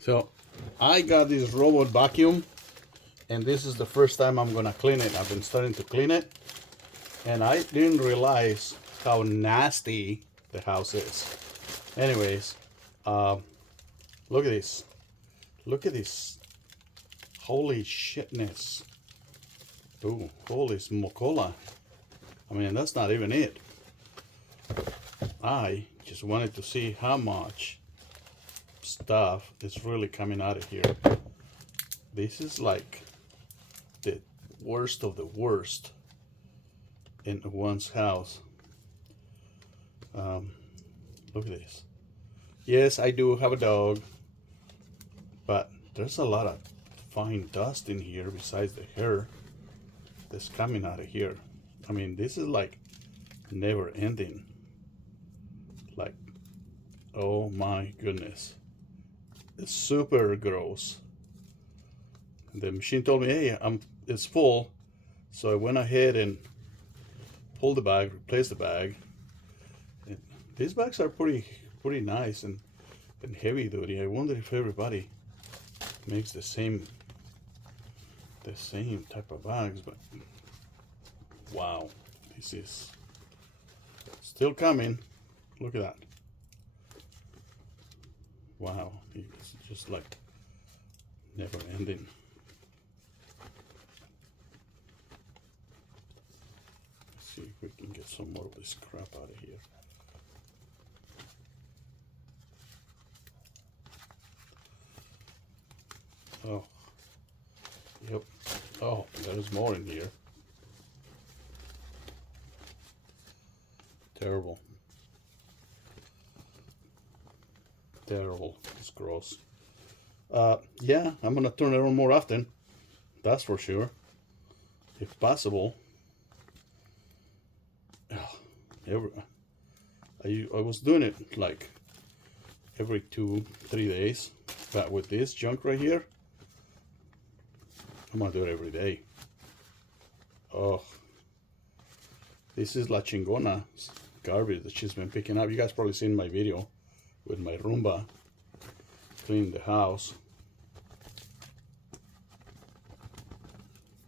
So I got this robot vacuum, and this is the first time I'm gonna clean it. I've been starting to clean it, and I didn't realize how nasty the house is. Anyways, look at this. Look at this. Holy shitness. Ooh, holy smokola. I mean, that's not even it. I just wanted to see how much stuff is really coming out of here. This is like the worst of the worst in one's house. Look at this. Yes, I do have a dog, but there's a lot of fine dust in here besides the hair that's coming out of here. I mean, this is like never ending. Like, oh my goodness. It's super gross. The machine told me, hey, it's full. So I went ahead and pulled the bag, replaced the bag. And these bags are pretty nice and heavy duty. I wonder if everybody makes the same type of bags, but wow, this is still coming. Look at that. Wow, it's just like never ending. Let's see if we can get some more of this crap out of here. Oh, yep. Oh, there's more in here. Terrible. Terrible. It's gross. Yeah, I'm gonna turn it on more often. That's for sure. If possible. I was doing it like every 2-3 days, but with this junk right here, I'm gonna do it every day. Oh, this is La Chingona garbage that she's been picking up. You guys probably seen my video with my Roomba cleaning the house.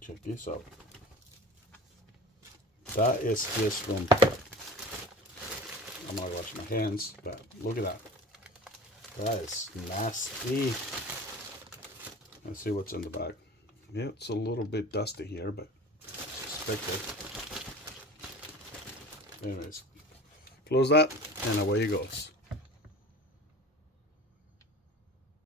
Check this out. That is this Roomba. I'm gonna wash my hands, but look at that. That is nasty. Let's see what's in the bag. Yeah, it's a little bit dusty here, but expected. Anyways, close that, and away it goes.